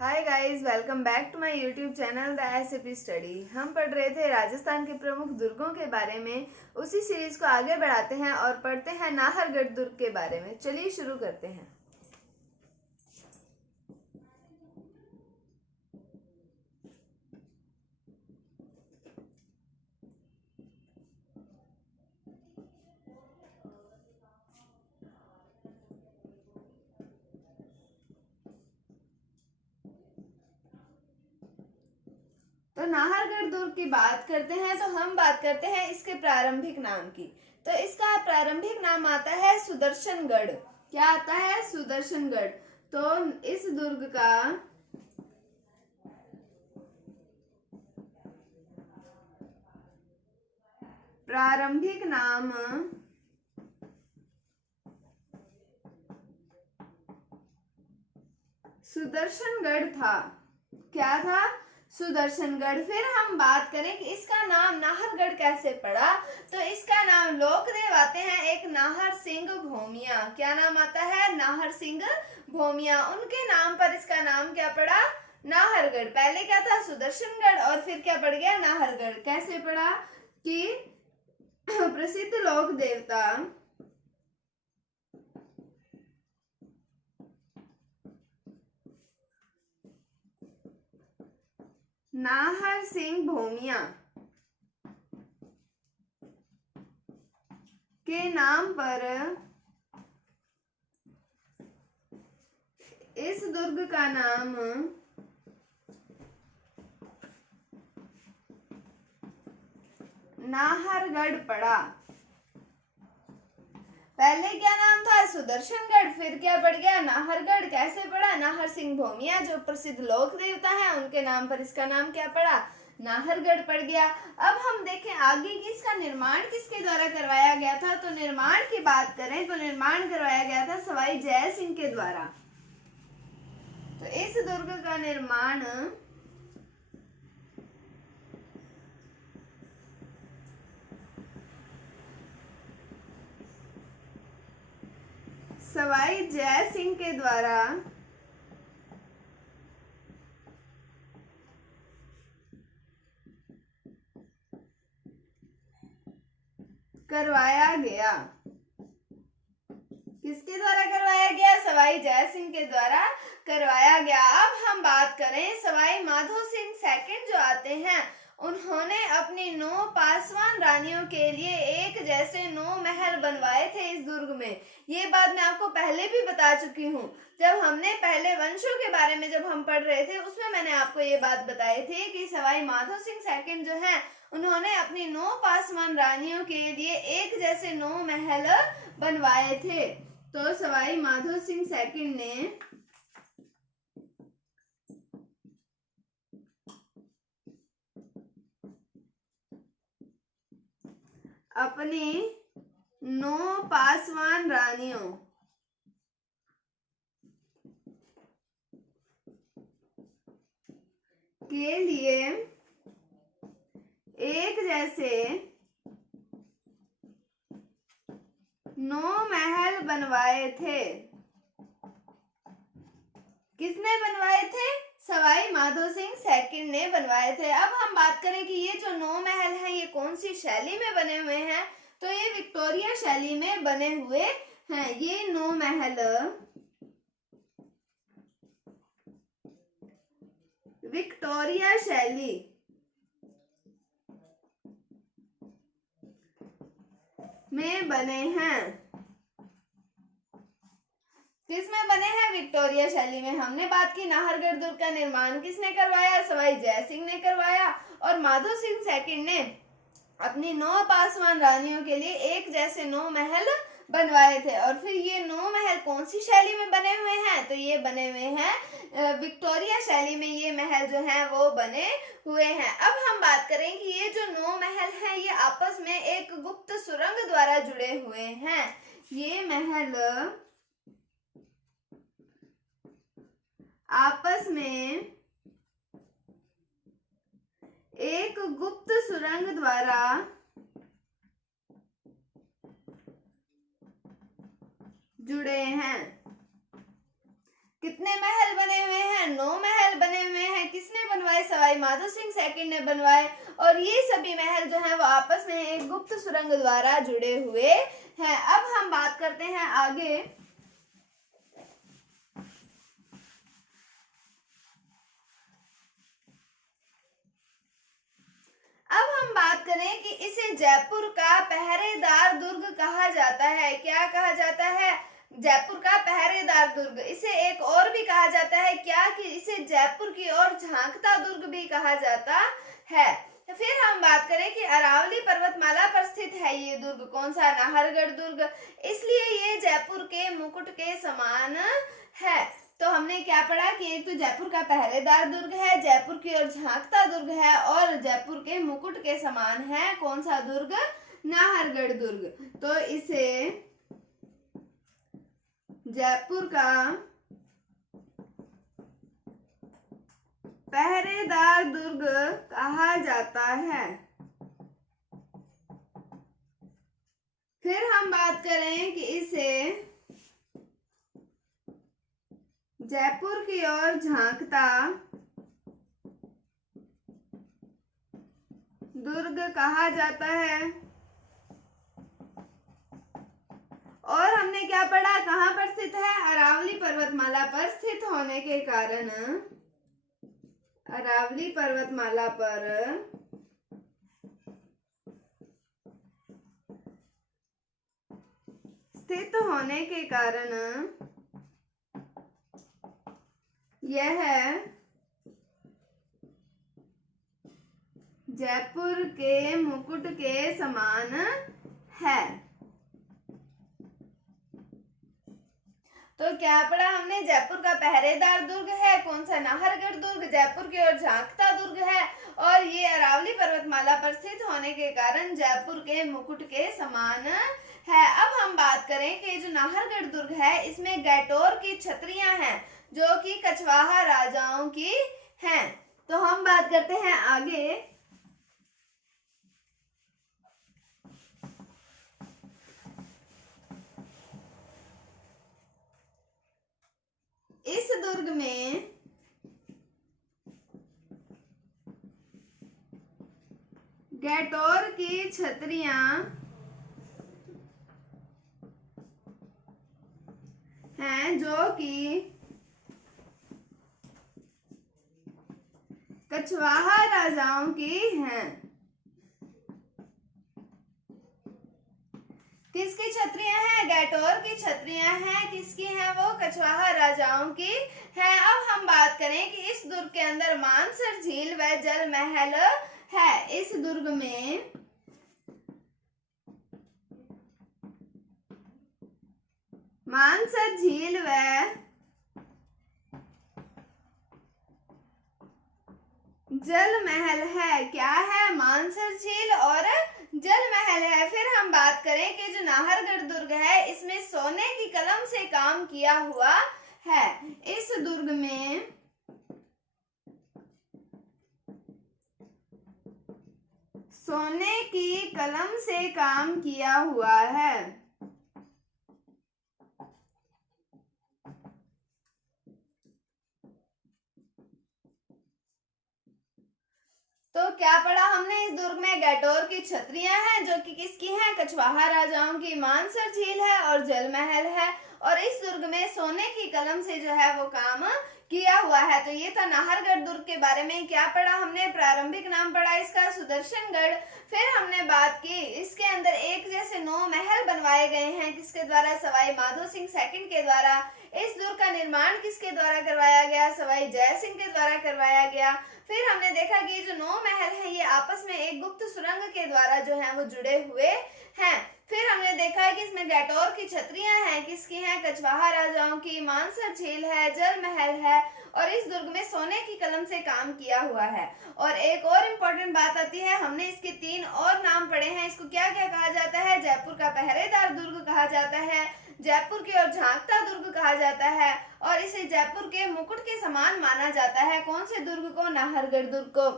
Hi guys, welcome back to my YouTube channel the SAP study. हम पढ़ रहे थे राजस्थान के प्रमुख दुर्गों के बारे में। उसी सीरीज को आगे बढ़ाते हैं और पढ़ते हैं नाहरगढ़ दुर्ग के बारे में। चलिए शुरू करते हैं। तो नाहरगढ़ दुर्ग की बात करते हैं तो हम बात करते हैं इसके प्रारंभिक नाम की। तो इसका प्रारंभिक नाम आता है सुदर्शनगढ़। क्या आता है? सुदर्शनगढ़। तो इस दुर्ग का प्रारंभिक नाम सुदर्शनगढ़ था। क्या था? सुदर्शनगढ़। फिर हम बात करें कि इसका नाम नाहरगढ़ कैसे पड़ा। तो इसका नाम लोकदेव आते हैं एक नाहर सिंह भोमिया। क्या नाम आता है? नाहर सिंह भोमिया। उनके नाम पर इसका नाम क्या पड़ा? नाहरगढ़। पहले क्या था? सुदर्शनगढ़, और फिर क्या पड़ गया? नाहरगढ़। कैसे पड़ा? कि प्रसिद्ध लोक देवता नाहर सिंह भोमिया के नाम पर इस दुर्ग का नाम नाहरगढ़ पड़ा। पहले क्या नाम था? सुदर्शनगढ़। फिर क्या पड़ गया? नाहरगढ़। कैसे पड़ा? नाहर सिंह भोमिया जो प्रसिद्ध लोक देवता है उनके नाम पर इसका नाम क्या पड़ा? नाहरगढ़ पड़ गया। अब हम देखें आगे कि इसका निर्माण किसके द्वारा करवाया गया था। तो निर्माण की बात करें तो निर्माण करवाया गया था सवाई जय सिंह के द्वारा। तो इस दुर्ग का निर्माण सवाई जय सिंह के द्वारा करवाया गया। किसके द्वारा करवाया गया? सवाई जय सिंह के द्वारा करवाया गया। अब हम बात करें सवाई माधो सिंह सेकंड जो आते हैं, उन्होंने अपनी 9 पासवान रानियों के लिए एक जैसे 9 महल बनवाए थे इस दुर्ग में। ये बात मैं आपको पहले भी बता चुकी हूँ। जब हमने पहले वंशों के बारे में जब हम पढ़ रहे थे उसमें मैंने आपको ये बात बताई थी कि सवाई माधो सिंह सेकंड जो है उन्होंने अपनी 9 पासवान रानियों के लिए एक जैसे 9 महल बनवाए थे। तो सवाई माधो सिंह सेकंड ने अपनी 9 पासवान रानियों के लिए एक जैसे 9 महल बनवाए थे। किसने बनवाए थे? सवाई माधो सिंह सेकंड ने बनवाए थे। अब हम बात करें कि ये जो 9 महल हैं ये कौन सी शैली में बने हुए हैं। तो ये विक्टोरिया शैली में बने हुए हैं। ये 9 महल विक्टोरिया शैली में बने हैं। किस में बने हैं? विक्टोरिया शैली में। हमने बात की नाहरगढ़ दुर्ग का निर्माण किसने करवाया? सवाई जय सिंह ने करवाया। और माधो सिंह सेकंड ने अपनी 9 पासवान रानियों के लिए एक जैसे 9 महल बनवाए थे। और फिर ये 9 महल कौन सी शैली में बने हुए हैं? तो ये बने हुए हैं विक्टोरिया शैली में। ये महल जो हैं वो बने हुए हैं। अब हम बात करें कि ये जो 9 महल हैं ये आपस में एक गुप्त सुरंग द्वारा जुड़े हुए हैं। ये महल आपस में एक गुप्त सुरंग द्वारा जुड़े हैं। कितने महल बने हुए हैं? 9 महल बनवाए, सवाई माधो सिंह सेकंड ने बनवाए। और ये सभी महल जो है वो आपस में एक गुप्त सुरंग द्वारा जुड़े हुए हैं। अब हम बात करते हैं आगे। अब हम बात करें कि इसे जयपुर का पहरेदार दुर्ग कहा जाता है। क्या कहा जाता है? जयपुर का पहरेदार दुर्ग। इसे एक और भी कहा जाता है क्या, कि इसे जयपुर की ओर झांकता दुर्ग भी कहा जाता है। तो फिर हम बात करें कि अरावली पर्वतमाला पर स्थित है ये दुर्ग। कौन सा? नाहरगढ़ दुर्ग। इसलिए ये जयपुर के मुकुट के समान है। तो हमने क्या पढ़ा कि एक तो जयपुर का पहरेदार दुर्ग है, जयपुर की ओर झांकता दुर्ग है, और जयपुर के मुकुट के समान है। कौन सा दुर्ग? नाहरगढ़ दुर्ग। तो इसे जयपुर का पहरेदार दुर्ग कहा जाता है। फिर हम बात करें कि इसे जयपुर की ओर झांकता दुर्ग कहा जाता है। और हमने क्या पढ़ा? कहाँ पर स्थित है? अरावली पर्वतमाला पर स्थित होने के कारण, अरावली पर्वतमाला पर स्थित होने के कारण यह जयपुर के मुकुट के समान है। तो क्या पढ़ा हमने? जयपुर का पहरेदार दुर्ग है। कौन सा? नाहरगढ़ दुर्ग। जयपुर की ओर झांकता दुर्ग है, और ये अरावली पर्वतमाला पर स्थित होने के कारण जयपुर के मुकुट के समान है। अब हम बात करें कि जो नाहरगढ़ दुर्ग है इसमें गैटोर की छतरियां हैं जो कि कछवाहा राजाओं की हैं। तो हम बात करते हैं आगे। इस दुर्ग में गैटोर की छतरियां हैं जो कि कछवाहा राजाओं की हैं। किसकी छतरियां हैं? गैटोर की छतरियां हैं। किसकी हैं वो? कछवाहा राजाओं की हैं। अब हम बात करें कि इस दुर्ग के अंदर मानसर झील व जल महल है। इस दुर्ग में मानसर झील व जल महल है। क्या है? मानसर झील और जल महल है। फिर हम बात करें कि जो नाहरगढ़ दुर्ग है इसमें सोने की कलम से काम किया हुआ है। इस दुर्ग में सोने की कलम से काम किया हुआ है। तो क्या पढ़ा हमने? इस दुर्ग में गैटोर की छतरियां हैं जो कि किसकी हैं? कछवाहा राजाओं की। मानसर झील है और जल महल है, और इस दुर्ग में सोने की कलम से जो है वो काम किया हुआ है। तो ये था नाहरगढ़ दुर्ग के बारे में। क्या पढ़ा हमने? प्रारंभिक नाम पढ़ा इसका सुदर्शनगढ़। फिर हमने बात की इसके अंदर एक जैसे 9 महल बनवाए गए हैं। किसके द्वारा? सवाई माधो सिंह सेकंड के द्वारा। इस दुर्ग का निर्माण किसके द्वारा करवाया गया? सवाई जय सिंह के द्वारा करवाया गया। फिर हमने देखा कि जो 9 महल हैं ये आपस में एक गुप्त सुरंग के द्वारा जो है वो जुड़े हुए हैं। फिर हमने देखा है कि इसमें गैटोर की छतरियां हैं। किसकी हैं? कछवाहा राजाओं की। मानसर झील है, जल महल है, और इस दुर्ग में सोने की कलम से काम किया हुआ है। और एक और इम्पोर्टेंट बात आती है, हमने इसके 3 और नाम पढ़े हैं। इसको क्या क्या कहा जाता है? जयपुर का पहरेदार दुर्ग कहा जाता है, जयपुर की ओर झांकता दुर्ग कहा जाता है, और इसे जयपुर के मुकुट के समान माना जाता है। कौन से दुर्ग को? नाहरगढ़ दुर्ग को।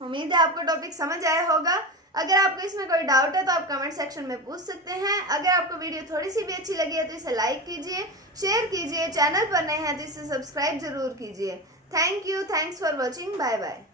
उम्मीद है आपको टॉपिक समझ आया होगा। अगर आपको इसमें कोई डाउट है तो आप कमेंट सेक्शन में पूछ सकते हैं। अगर आपको वीडियो थोड़ी सी भी अच्छी लगी है तो इसे लाइक कीजिए, शेयर कीजिए, चैनल पर नए हैं तो इसे सब्सक्राइब जरूर कीजिए। Thank you, thanks for watching, bye bye.